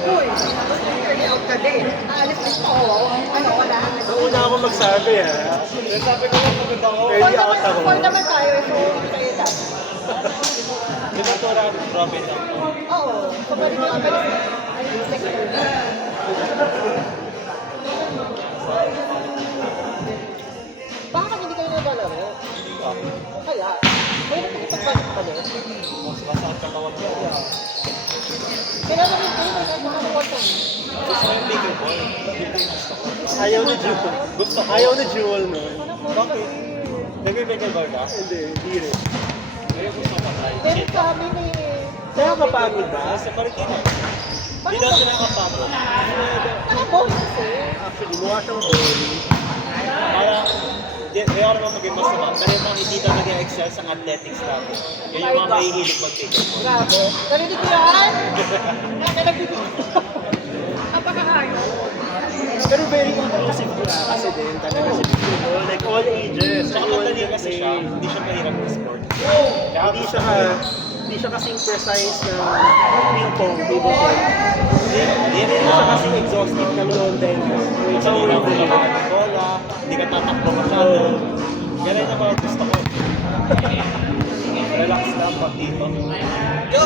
Uy, carry out ka din. Aalis din ako. Ano, wala. Nauna ako magsabi ha. Sabi ko lang pagod ako. Early out ako. For naman tayo, so hindi tayo dapat. Di ba ito Robin ako? Oo, kapag mo ang balik. Ano yung sector? Bakit hindi kayo nagalaro? Kaya, may nakikipagpalit pa din. Mas masakit ka tawag niya. Kaya naman kayo, nagkakakuha ka. Gusto ko yung bigger ball. Ayaw na jewel. Ayaw na jewel no. Bakit? Nag-bigger ball ka? Hindi rin. Kaya gusto ko patay. Pero sabi ni... Kaya kapagod ba? Sa Marikina. Hindi daw sila kapagod. Parang bonus eh. Actually, mukha siyang boring. Parang, kaya ako naman maging masama. Pero yung mga hindi daw nag-excel sa athletics natin. Yun yung mga mahihilig mag-bigger ball. Grabe. Narinig ko yan? Nagbibigay. Napakaayo. Pero very inclusive ko kasi din talaga si Bigger. Like all ages. Tsaka madali kasi siya. Hindi siya mahirap na sport. Kaya Hindi siya kasing precise na ping-pong, table tennis. Hindi rin Hindi siya kasing exhaustive ng lawn tennis. Sa una ko lang ang bola, hindi ka tatakbo masyado. Ganun yung mga gusto ko. Relax lang pag dito. Yo!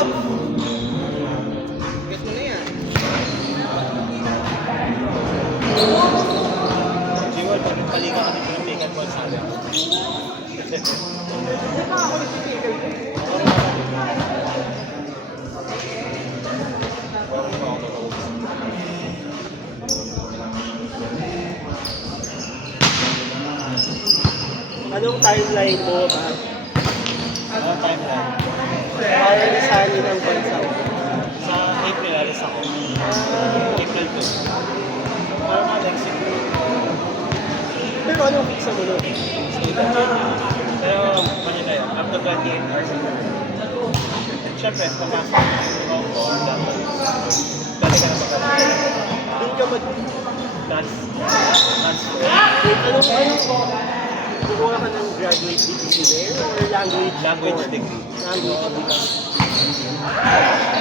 Get mo na yan. Jewel, pag nagpaliga ka dito ng bacon ball sabi ako. Di ba ako nagbibigay? Anong timeline mo ba? Ano timeline? Para isali ng bansa? Sa April, alis ako. April 2. Para mga next year. Pero anong fix mo nun? Pero, Manila yun, up to 28 hours a day. At syempre, pumasok ako, dapat balik ka na sa kanila. Doon ka mag... That's Kukuha ka ng graduate degree there or language degree. Language.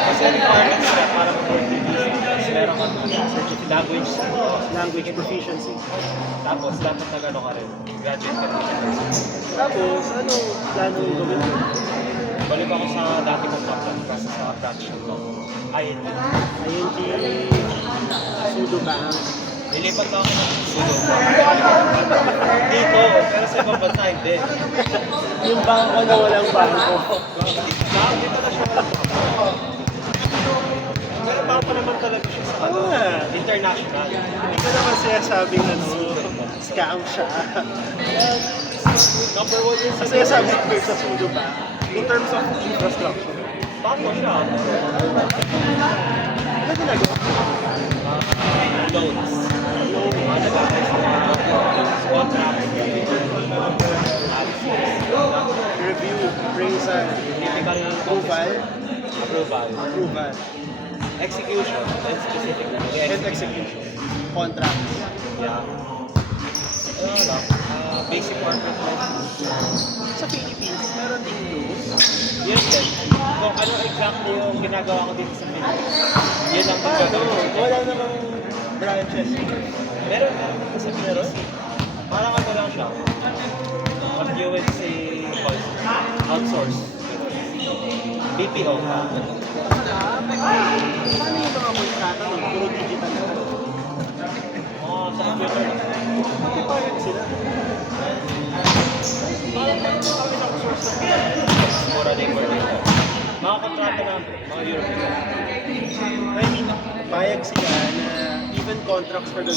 Kasi requirements na para mag-work visa. Tapos meron kang certificate Language proficiency. Tapos dapat na gano'n ka rin. Graduate ka rin. Tapos, anong plano yung gawin mo? Balik ako sa dati kong background kasi sa fraction ko. INT. ING, Sudo Bank. Nilipat ako ng Sudo. Dito, pero sa ibang bansa hindi. Yung bangko na walang bangko. Dito na siya walang bangko. Pero baka pa naman talaga siya sa ano, international. Hindi ko naman siya sabing scam siya. Number one yun Kasi sabi ko sa Sudo Bank, in terms of infrastructure. Bangko siya. Ano ginagawa? Loans. Mga nagkakay sa mga contracts. Review, appraisal, Typical approval, approval. Execution. And specific na. and execution, contracts. Yeah. Ano lang. Basic corporate law. Sa Philippines, meron din rules. Yun din. Kung ano exactly yung ginagawa ko dito sa Philippines. Yun ang pagkagawin. Wala namang branches. Meron dito sa Philippines. Parang ano lang siya. Mag-UNC policy. Outsource. BPO. Paano yung mga kontrata nun? Puro digital na. Sa computer. Pati parang sila. Parang kami na-outsource ng Philippines. Mura labor dito. Mga kontrata na mga European. I mean, payag sila na even contracts for the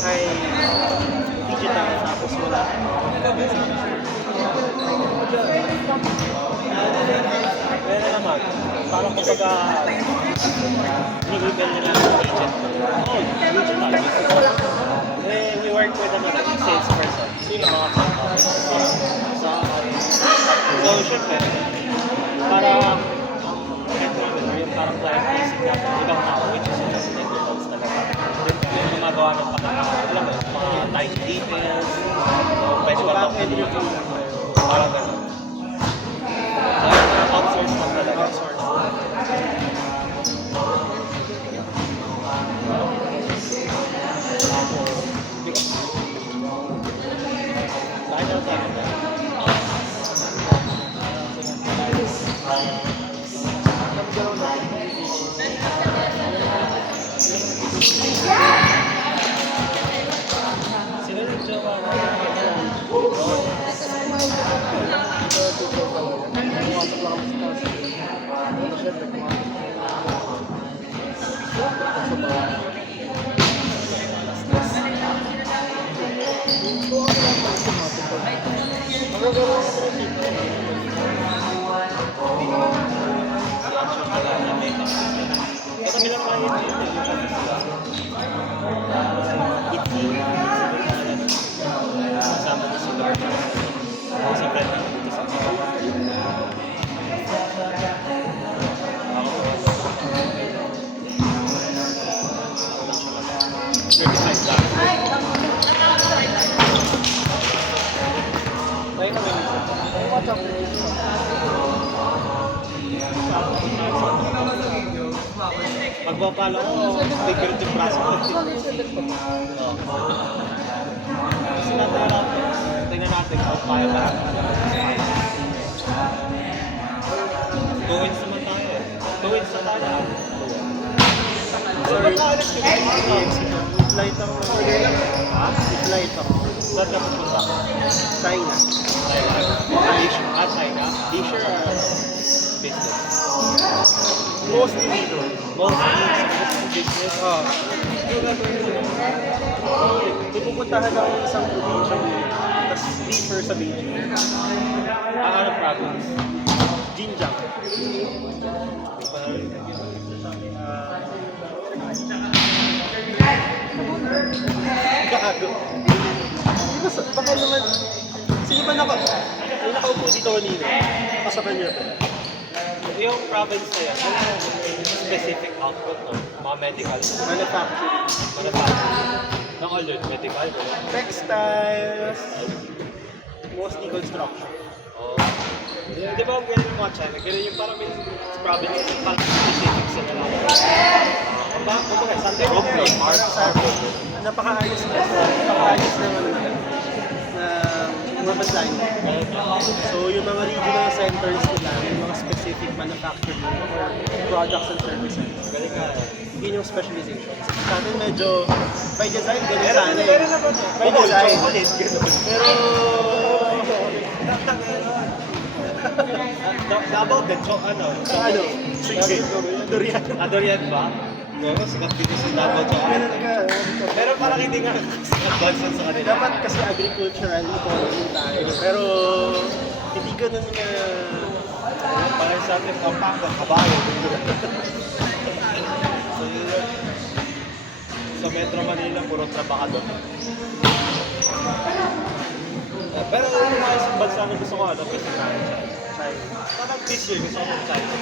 ay digital tapos wala. Pwede naman. Parang kumbaga ni-email nila ng agent. Oh, digital. We work with naman ang salesperson. Sino mga front office. So, syempre, para yung parang client facing natin, ibang tao, which is yung nasa technicals talaga. Yung gumagawa ng alam mo, mga tight details, pwede ba Back end review. mapapala ko, favorite yung braso ko. Solid 7 pa. Kasi tingnan natin kung kaya ba. 2 wins naman tayo eh. 2 wins na tayo. Sorry. Pagkaalis ko ba? Flight ako. Flight ako. Saan ka pupunta? China. China? Leisure Business. mostly dito. Business. Pupuntahan ako ng isang probinsya muna. Tapos deeper sa Beijing. Ano province? Xinjiang. Gago. Baka naman, sino ba may nakaupo dito kanina? Ako sa kanya. Yung province na yan, wala yung specific output, no? Mga medical. Manufacturing. Manufacturing. Ng all yun, medical. Textiles. Mostly construction. Oh. Di ba ganun yung mga China? Ganun yung parang may province, parang specific sila lang. Kumbaga, Sunday Rockland, Mars, Napakaayos na. Napakaayos na urban planning. So yung mga regional centers nila, may mga specific manufacturing or products and services. Galing ka. Yun yung specialization. Sa atin medyo, by design, ganun sana eh. Meron naman. By design. Chocolate, ganun. Pero, About the ano, sige, durian. Durian ba? No, sikat dito sa Davao chocolate. Ganun ka. Pero parang hindi nga advance sa kanila. Dapat kasi agricultural economy tayo. Pero, hindi ganun ka. Parang sa atin, Pampanga, kabayo. So, yun. Sa Metro Manila, puro trabakador. Pero yung mga isang bansa na gusto ko, kasi China. Parang this year, gusto ko China.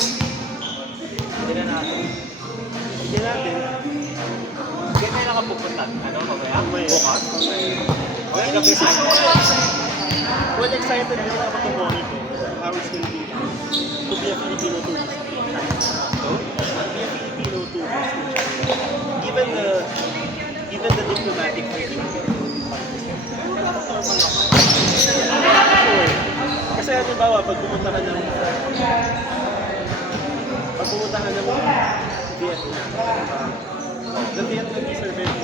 Hindi na natin. Hindi natin. Kaya tayo nakapupunta. Ano, mamaya? May Bukas? Okay, Hindi gabi kasi sa well excited din ako to monitor how it's going to be a Filipino tourist in China. To be a Filipino tourist in China. Given the diplomatic activity. Sure. Kasi halimbawa, pag pumunta ka ng Vietnam, the Vietnamese are very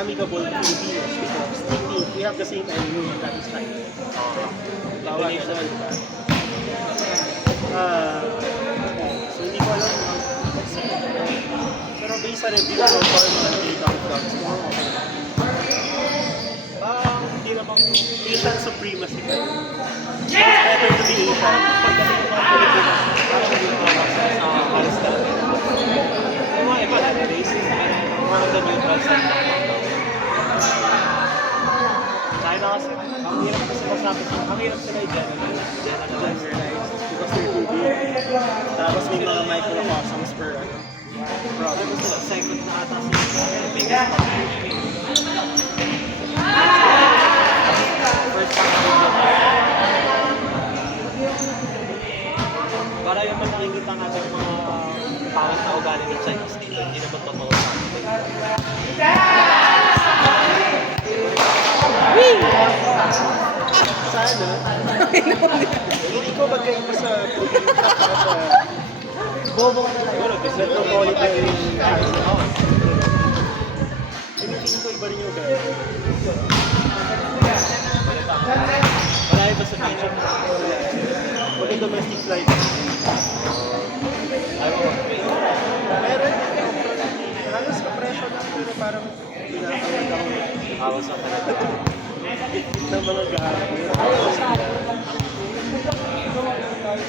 amicable Filipinos because we have the same enemy that is China. Bawat na diba? So hindi ko alam pero based sa review ko or mga nakita ko vlogs mo, Hindi naman. Asian supremacy ka. It's better to be Asian. Pagdating ng mga Pilipinas, parang hindi makakasa sa halos talaga. Yung mga iba, racist, mga the neutral side lang. China kasi, ang hirap kasi masabi, ang hirap sila i-generalize. Generalized because they're too big. Tapos may mga microcosms per Ano sila, second na ata sila, biggest population. First population. Para yung nakikita natin mga pangit na ugali ng Chinese dito, hindi naman totoo sa atin. Sana. Hindi ko magkaiba sa probinsya para sa Bobo ka na lang. Siguro, kasi metropolitan area. Hindi ko iba rin yung gano'n. Marami ba sa picture na? Pag domestic flight, Ayaw ko. meron. Halos kapresyo lang pero parang pinatawag ako Awas ang talaga. ng mga gahapon.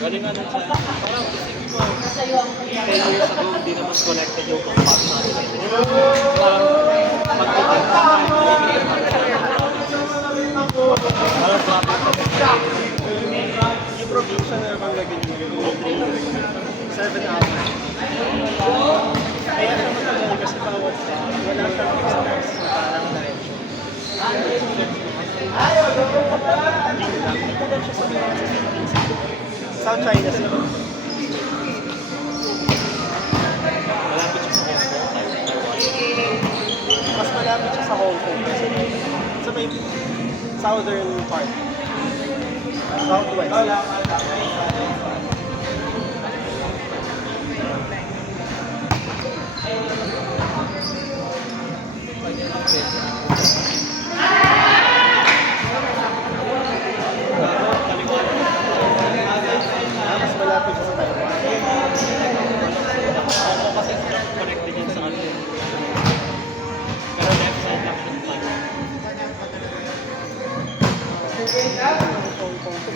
Galing nga nun sa... Parang isipin mo, 10 years ago, hindi naman connected yung compact natin. Parang magkakita tayo. Parang traffic. Yung probinsya na naman ganyan yung 7 hours. Kaya naman talaga kasi bawat wala siyang express na parang diretso. Dito lang siya sa mga South China Sea. may southern part. Southwest. Mas malapit siya sa Taiwan. Ako kasi connected yun sa ano. Pero left side lang siya plan. Hong Kong to.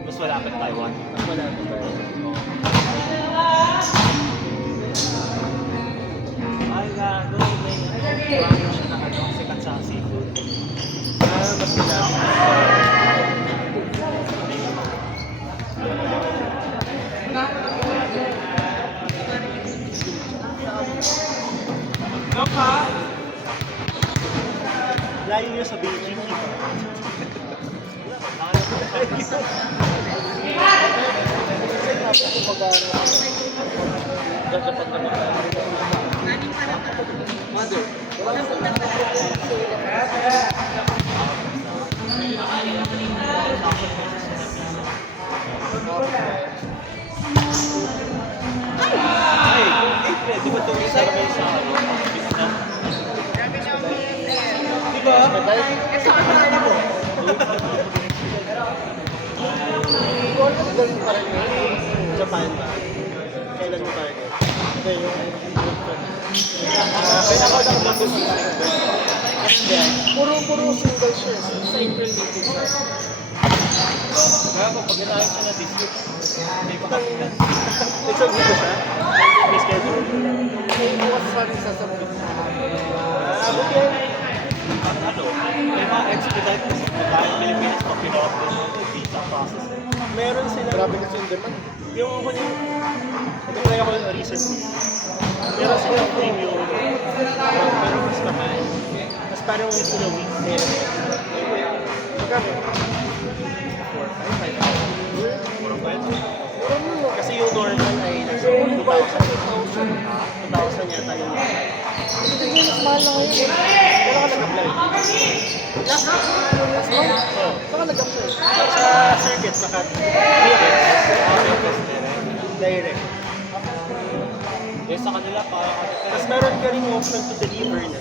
Mas malapit Taiwan. Mas malapit tayo. Ay, gago. May marami siya na ano, sikat sa seafood. Mas malapit. Layo niya sa Beijing, di ba? Japan naman. Ay, di ba ito isa na sa ano? Vietnam? Di ba? Ikaw na galing pa rin yun. Japan ba? Kailan mo target? Hindi, yung kaya ako na mag-gusto. Puro single shares. Sa April meeting siya. Kaya pag ginayos siya na this week, hindi pa kapitan. Next week dito siya? May schedule? Bukas pa rin sa submit. Buti yan. Ano, may mga expedite kasi kung tayo Pilipinas pag pinapin yung visa process. Meron sila. Grabe kasi yung demand. Yung huling, nag-try ako recently. Meron silang premium. Pero mas mahal. Mas parang within a week. Magkano? 4,500. Puro ba ito? Kasi yung normal ay nasa 2,000. 2,000 yata yung normal. Hindi mo mas mahal na ngayon. Wala ka nag-apply. Last month? Saan ka nag-apply? Sa circuit, Makati. Direct. Eh sa kanila parang Tapos meron ka rin option to deliver na.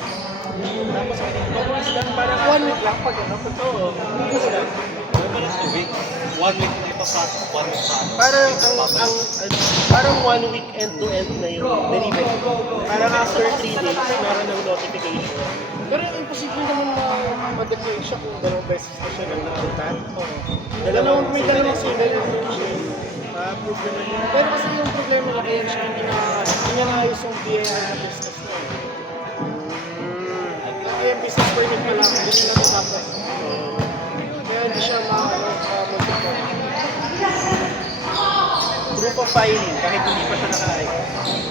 Tapos mabilis lang, parang 1 week lang pag ano. Oo, mabilis lang. ano ba lang 2 weeks? 1 week na ipaprocess, 1 week na ano. Parang parang 1 week end-to-end na yung delivery. Parang after 3 days, meron ng notification. Pero imposible naman ma-deploy siya kung dalawang beses na siya nang napunta. May dalawang single yung Ma-approve naman yun. Pero kasi yung problema na kaya siya hindi niya naayos yung BIR na business na yun. Kaya yung business permit pa lang, hindi nila natapos. Kaya hindi siya ma-multiply. Proof of filing, kahit hindi pa siya naka-ayos.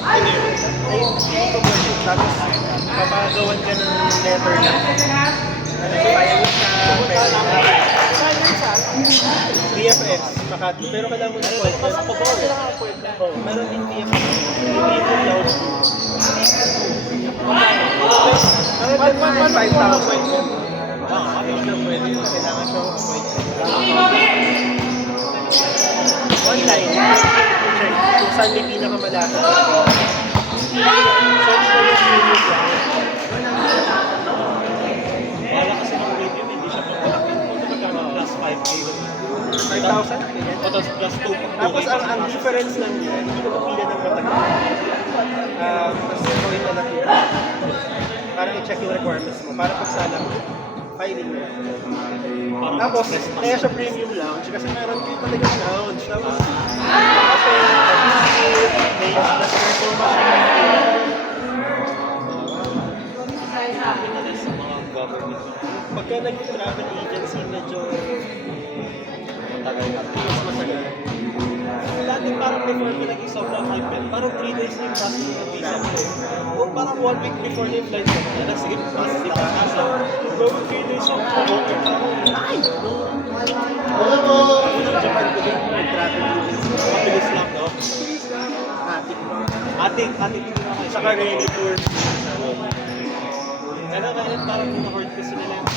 Ay, hindi ko pwede. Tapos, papagawan ka ng letter na. Nag-file sa BFS, Makati. Pero kailangan mo na appointment. Sa Cubao, kailangan appointment. Oo, meron din BFS. Hindi ko cloud. Paano 5,000. Ah, Hindi na pwede yun. Kailangan siya appointment. Online, check kung saan may pinakamalapit. Search mo yung unit lang. wala kasi ng radio, hindi siya pagkalaki. Magkano plus 5K. 5,000? O tapos plus 2. Tapos ang difference lang yun, hindi ko mapila ng matagal. Mas gawin na lang yun. Para i-check yung requirements mo. Para pag salang, filing mo. Tapos, kaya siya premium lounge kasi meron kayo talagang lounge. Tapos, kasi, may na-serve machine. Sa mga government. Pagka nag-travel agency, medyo Matagal na. mas masagal. Dati parang before ko naging sobrang hype, parang 3 days na yung process ng visa ko. O parang 1 week before na yung flight ko. Sige, process yung visa. Going 3 days ako. Nice! Alam mo, unang Japan ko din, nag-travel agency. Mabilis lang, no? Matik mo. Ating din ako. Saka really poor. Kaya ngayon parang pinahord kasi nila yung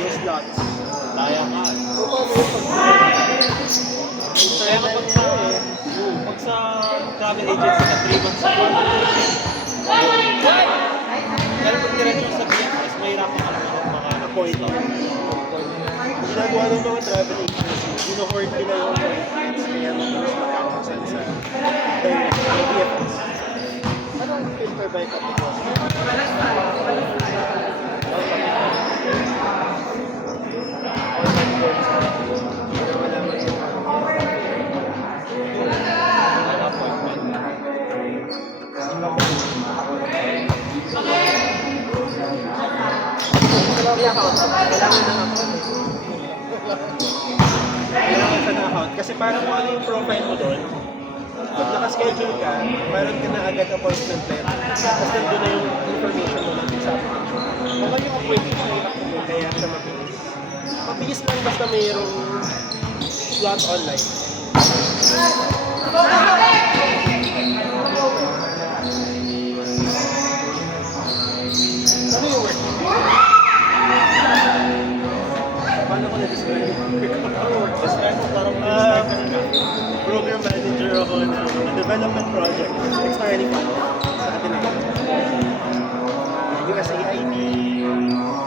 Yung slots. daya ka. So, paano yung Kaya kapag sa travel agency na 3 months ako, pero pag diretso sa Pilipinas, mahirapan ka naman ng mga Appointment. Ginagawa ng mga travel agency, gino-hoard nila yung appointments kaya mabilis magkakasan sa direct IDFS. anong filter ba yung kapitos? Kailangan ka na account kasi parang kung ano yung profile mo doon, pag nakaschedule ka, meron ka na agad appointment letter. Tapos nandun na yung information mo natin sa application. Baka yung appointment na yung Kaya siya mabilis. Mabilis lang basta mayroong slot online. ano yung work? Paano ko na-describe? describe mo parang start ka na. Program manager ako ng development project. Extra fund sa atin USAID,